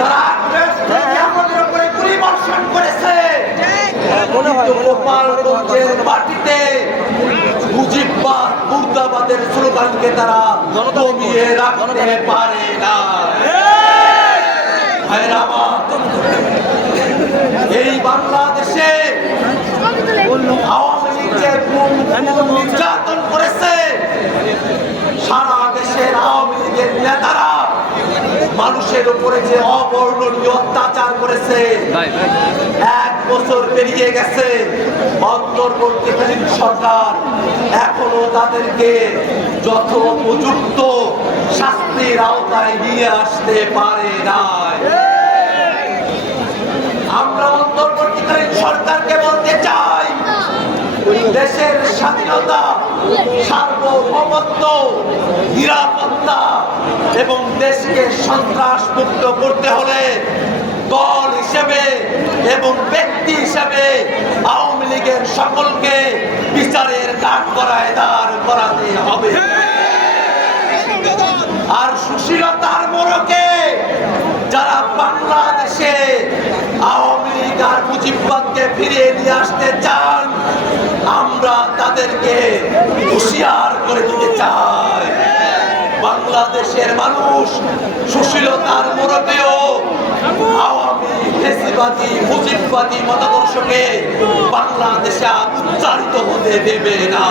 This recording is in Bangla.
তারা আমাদের উপরে পরিবর্ষণ করেছে। গোপালগঞ্জের মাটিতে মুজিববাদ মুর্দাবাদের স্লোগানকে তারা দমিয়ে রাখতে পারে না। এই বাংলাদেশে আওয়ামী লীগ যে নির্যাতন করেছে, সারা দেশের আওয়ামী লীগের নেতারা মানুষের উপরে যে অবর্ণনীয় অত্যাচার করেছে, 1 বছর পেরিয়ে গেছে, অন্তর্বর্তীকালীন সরকার এখনো তাদেরকে যথোপযুক্ত শাস্তির আওতায় নিয়ে আসতে পারে নাই। আমরা অন্তর্বর্তীকালীন সরকারকে বলতে চাই, দেশের স্বাধীনতা, সার্বভৌমত্ব, নিরাপত্তা এবং দেশকে সন্ত্রাস মুক্ত করতে হলে দল হিসেবে এবং ব্যক্তি হিসেবে আওয়ামী লীগের সকলকে বিচারের কাঠগড়ায় দাঁড় করাতে হবে। আর সুশীলতার মোড়কে যারা বাংলাদেশে আওয়ামী লীগ আর মুজিববাদকে ফিরিয়ে নিয়ে আসতে চান, আমরা তাদেরকে হুঁশিয়ার করে দিতে চাই। বাংলাদেশের মানুষ সুশীলতার মোড়কেও আওয়ামী ফ্যাসিবাদী মুজিববাদী মতাদর্শকে বাংলাদেশে উচ্চারিত হতে দেবে না।